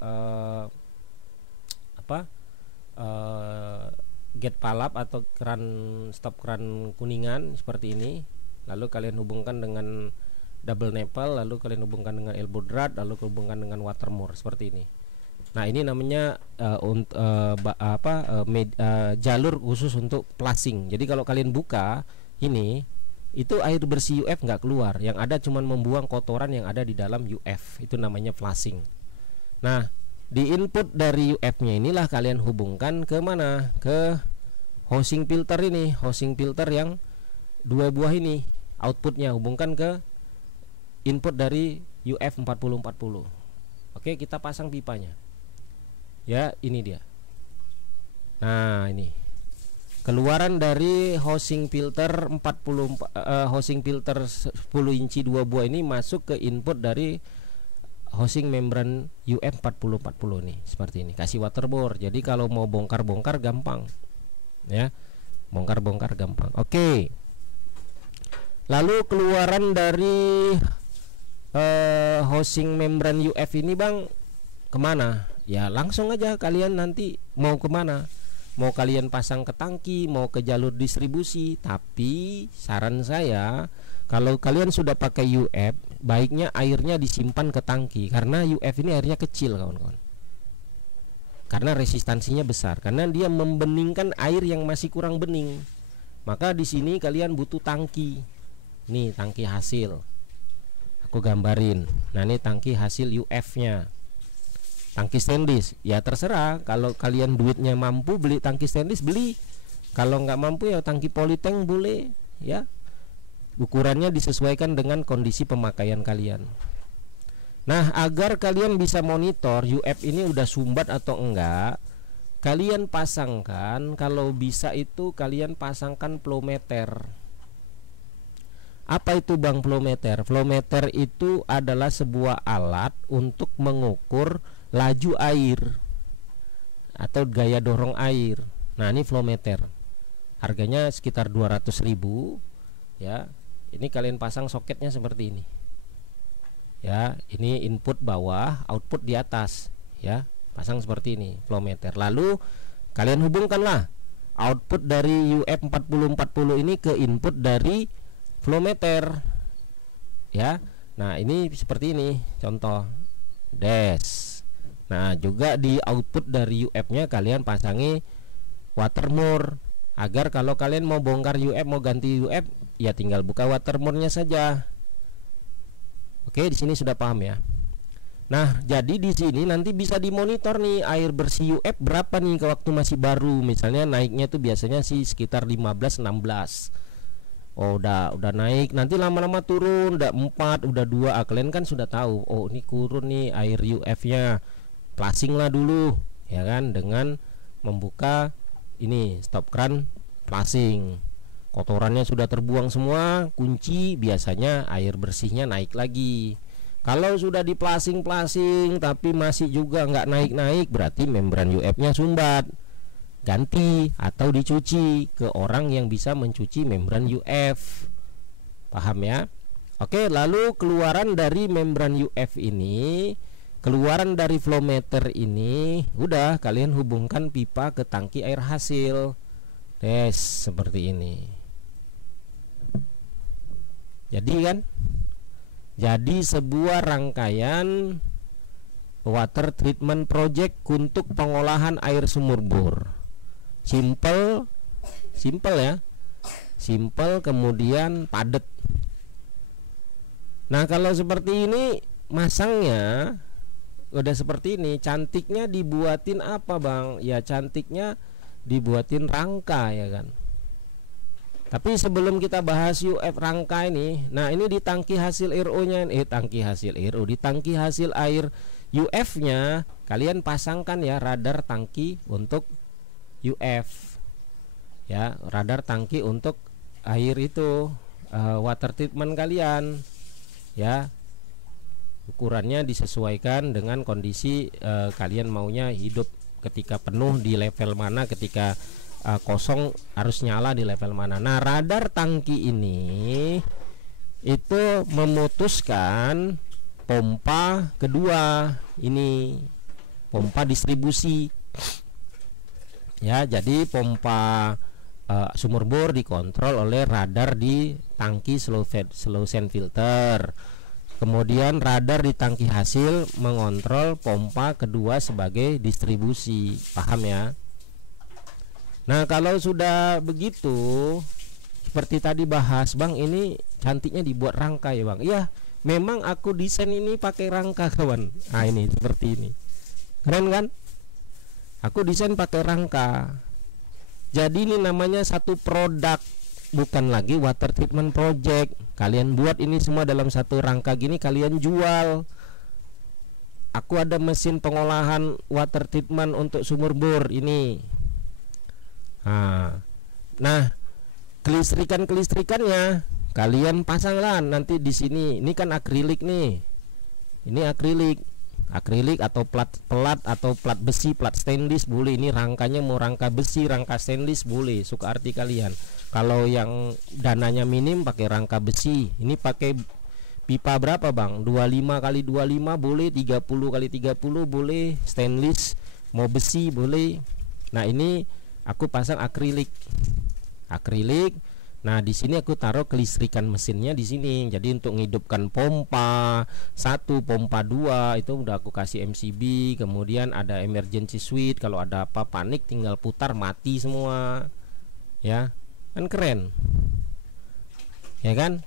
gate palap atau stop keran kuningan seperti ini. Lalu kalian hubungkan dengan double nipple, lalu kalian hubungkan dengan elbow drat, lalu hubungkan dengan watermore seperti ini. Nah, ini namanya jalur khusus untuk flushing. Jadi kalau kalian buka ini, itu air bersih UF nggak keluar, yang ada cuman membuang kotoran yang ada di dalam UF. Itu namanya flushing. Nah, di input dari UF-nya inilah kalian hubungkan ke mana? Ke housing filter ini, housing filter yang 2 buah ini. Outputnya hubungkan ke input dari UF 4040. Oke, kita pasang pipanya. Ya, ini dia. Nah, ini keluaran dari housing filter 10 inci 2 buah ini masuk ke input dari housing membran UF 4040 nih, seperti ini. Kasih waterbore. Jadi kalau mau bongkar-bongkar gampang. Ya. Bongkar-bongkar gampang. Oke. Lalu keluaran dari housing membran UF ini, Bang, kemana? Ya langsung aja kalian nanti mau kemana. Mau kalian pasang ke tangki, mau ke jalur distribusi. Tapi saran saya, kalau kalian sudah pakai UF, baiknya airnya disimpan ke tangki, karena UF ini airnya kecil, kawan-kawan. Karena resistansinya besar, karena dia membeningkan air yang masih kurang bening. Maka di sini kalian butuh tangki. Nih tangki hasil. Aku gambarin. Nah, ini tangki hasil UF-nya. Tangki stainless, ya terserah. Kalau kalian duitnya mampu beli tangki stainless, beli. Kalau nggak mampu ya tangki polytank boleh, ya. Ukurannya disesuaikan dengan kondisi pemakaian kalian. Nah, agar kalian bisa monitor UF ini udah sumbat atau enggak, kalian pasangkan, kalau bisa itu kalian pasangkan flow meter. Apa itu, Bang, flow meter? Flow meter itu adalah sebuah alat untuk mengukur laju air atau gaya dorong air. Nah, ini flow meter. Harganya sekitar 200.000, ya. Ini kalian pasang soketnya seperti ini. Ya, ini input bawah, output di atas, ya. Pasang seperti ini, flow meter. Lalu kalian hubungkanlah output dari UF 4040 ini ke input dari flow meter. Ya. Nah, ini seperti ini contoh. Des. Nah, juga di output dari UF-nya kalian pasangi watermore, agar kalau kalian mau bongkar UF, mau ganti UF, ya tinggal buka watermore-nya saja. Oke, di sini sudah paham ya. Nah, jadi di sini nanti bisa dimonitor nih air bersih UF berapa nih ke waktu masih baru. Misalnya naiknya tuh biasanya sih sekitar 15-16. Oh, udah naik, nanti lama-lama turun, udah 4, udah 2. Kalian kan sudah tahu, oh ini turun nih air UF-nya. Flushing lah dulu, ya kan, dengan membuka ini stop keran flushing. Kotorannya sudah terbuang semua, kunci, biasanya air bersihnya naik lagi. Kalau sudah di flushing tapi masih juga nggak naik-naik, berarti membran UF-nya sumbat. Ganti atau dicuci ke orang yang bisa mencuci membran UF. Paham ya? Oke, lalu keluaran dari membran UF ini, keluaran dari flow meter ini, udah kalian hubungkan pipa ke tangki air hasil. Des, seperti ini. Jadi sebuah rangkaian water treatment project untuk pengolahan air sumur bor. Simple ya. Simple, kemudian padat. Nah, kalau seperti ini masangnya udah seperti ini. Cantiknya dibuatin apa, Bang? Ya cantiknya dibuatin rangka, ya kan. Tapi sebelum kita bahas UF rangka ini, nah ini di tangki hasil RO-nya, di tangki hasil air UF-nya kalian pasangkan ya radar tangki untuk UF. Ya, radar tangki untuk air itu water treatment kalian. Ya. Ukurannya disesuaikan dengan kondisi kalian maunya hidup, ketika penuh di level mana, ketika kosong harus nyala di level mana. Nah, radar tangki ini itu memutuskan pompa kedua, ini pompa distribusi. Ya, jadi pompa sumur bor dikontrol oleh radar di tangki slow sand filter. Kemudian radar di tangki hasil mengontrol pompa kedua sebagai distribusi. Paham ya? Nah, kalau sudah begitu, seperti tadi bahas, Bang, ini cantiknya dibuat rangka ya, Bang. Iya, memang aku desain ini pakai rangka, kawan. Nah, ini seperti ini. Keren kan? Aku desain pakai rangka. Jadi ini namanya satu produk, bukan lagi water treatment project. Kalian buat ini semua dalam satu rangka gini, kalian jual. Aku ada mesin pengolahan water treatment untuk sumur bor ini. Nah, kelistrikannya kalian pasanglah nanti di sini. Ini kan akrilik nih. Ini akrilik atau pelat atau plat besi, plat stainless boleh. Ini rangkanya mau rangka besi, rangka stainless boleh, suka arti kalian. Kalau yang dananya minim pakai rangka besi. Ini pakai pipa berapa, Bang? 25 kali 25 boleh, 30 kali 30 boleh, stainless mau besi boleh. Nah, ini aku pasang akrilik. Nah, di sini aku taruh kelistrikan mesinnya di sini. Jadi untuk menghidupkan pompa 1, pompa 2 itu udah aku kasih MCB. Kemudian ada emergency switch, kalau ada apa panik tinggal putar mati semua. Ya, kan keren. Ya kan?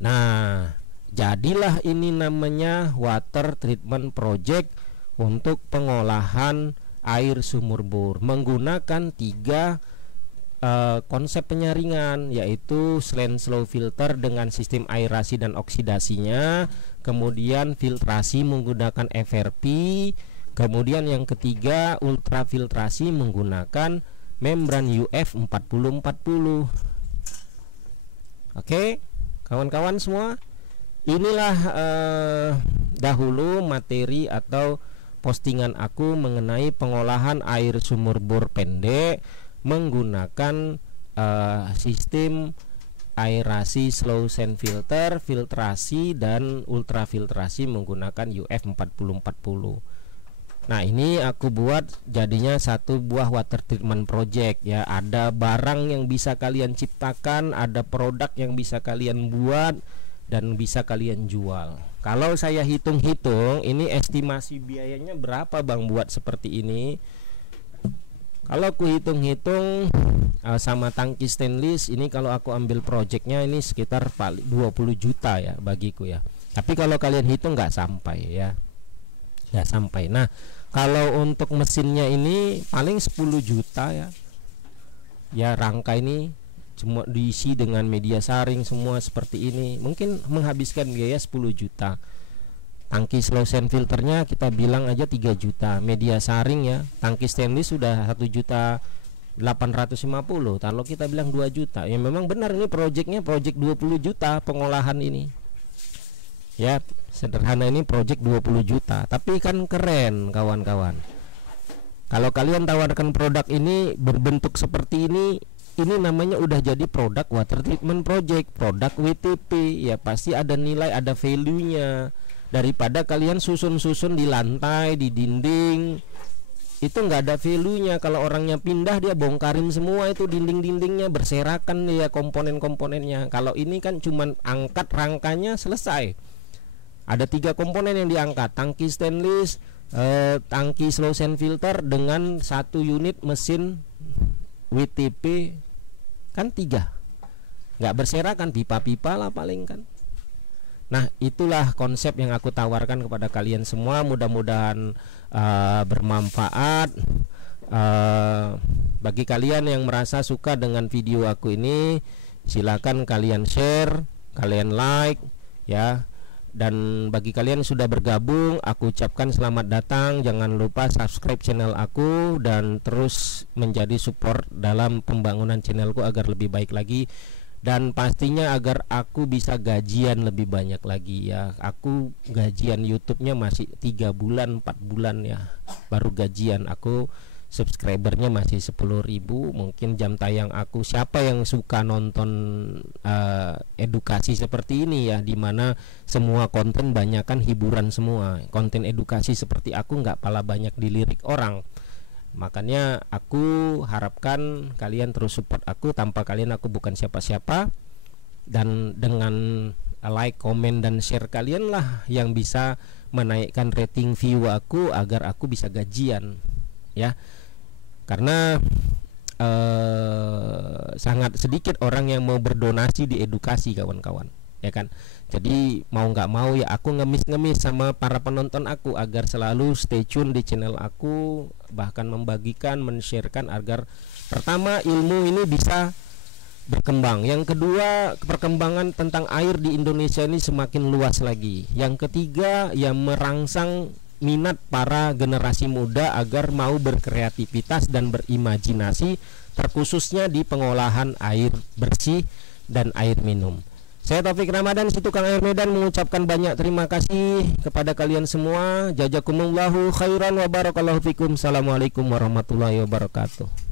Nah, jadilah ini namanya water treatment project untuk pengolahan air sumur bor menggunakan 3 konsep penyaringan, yaitu slane slow filter dengan sistem aerasi dan oksidasinya, kemudian filtrasi menggunakan FRP, kemudian yang ketiga ultrafiltrasi menggunakan membran UF 4040. Oke, kawan-kawan semua, inilah dahulu materi atau postingan aku mengenai pengolahan air sumur bor pendek menggunakan sistem aerasi slow sand filter, filtrasi dan ultrafiltrasi menggunakan UF 4040. Nah, ini aku buat jadinya satu buah water treatment project ya. Ada barang yang bisa kalian ciptakan, ada produk yang bisa kalian buat dan bisa kalian jual. Kalau saya hitung-hitung, ini estimasi biayanya berapa, Bang, buat seperti ini? Kalau aku hitung-hitung sama tangki stainless ini, kalau aku ambil projectnya ini sekitar 20 juta ya bagiku ya. Tapi kalau kalian hitung nggak sampai ya, nggak sampai. Nah, kalau untuk mesinnya ini paling 10 juta ya. Ya, rangka ini cuma diisi dengan media saring semua seperti ini, mungkin menghabiskan biaya 10 juta. Tangki slow sand filternya kita bilang aja 3 juta. Media saring ya, tangki stainless sudah 1.850.000. Kalau kita bilang 2 juta, ya memang benar ini project 20 juta pengolahan ini. Ya, sederhana ini project 20 juta, tapi kan keren kawan-kawan. Kalau kalian tawarkan produk ini berbentuk seperti ini namanya udah jadi produk water treatment project, produk WTP. Ya pasti ada nilai, ada value-nya. Daripada kalian susun-susun di lantai, di dinding, itu nggak ada value-nya. Kalau orangnya pindah, dia bongkarin semua itu dinding-dindingnya, berserakan dia komponen-komponennya. Kalau ini kan cuman angkat rangkanya selesai. Ada 3 komponen yang diangkat, tangki stainless, tangki slow sand filter dengan 1 unit mesin WTP, kan 3. Nggak berserakan, pipa-pipa lah paling kan. Nah, itulah konsep yang aku tawarkan kepada kalian semua. Mudah-mudahan bermanfaat. Bagi kalian yang merasa suka dengan video aku ini, silakan kalian share, kalian like ya. Dan bagi kalian yang sudah bergabung, aku ucapkan selamat datang. Jangan lupa subscribe channel aku dan terus menjadi support dalam pembangunan channelku agar lebih baik lagi. Dan pastinya agar aku bisa gajian lebih banyak lagi ya. Aku gajian YouTube-nya masih 3 bulan 4 bulan ya baru gajian. Aku subscribernya masih 10.000. Mungkin jam tayang aku, siapa yang suka nonton edukasi seperti ini ya, dimana semua konten banyakan hiburan semua, konten edukasi seperti aku nggak pala banyak dilirik orang. Makanya aku harapkan kalian terus support aku. Tanpa kalian aku bukan siapa-siapa, dan dengan like, komen, dan share kalian lah yang bisa menaikkan rating view aku agar aku bisa gajian ya. Karena sangat sedikit orang yang mau berdonasi di edukasi, kawan-kawan, ya kan. Jadi mau nggak mau ya aku ngemis-ngemis sama para penonton aku agar selalu stay tune di channel aku, bahkan membagikan, men-sharekan agar pertama ilmu ini bisa berkembang. Yang kedua, perkembangan tentang air di Indonesia ini semakin luas lagi. Yang ketiga, ya merangsang minat para generasi muda agar mau berkreativitas dan berimajinasi, terkhususnya di pengolahan air bersih dan air minum. Saya Taufik Ramadan, si tukang air Medan, mengucapkan banyak terima kasih kepada kalian semua. Jazakumullahu khairan wa barakallahu fikum. Assalamualaikum warahmatullahi wabarakatuh.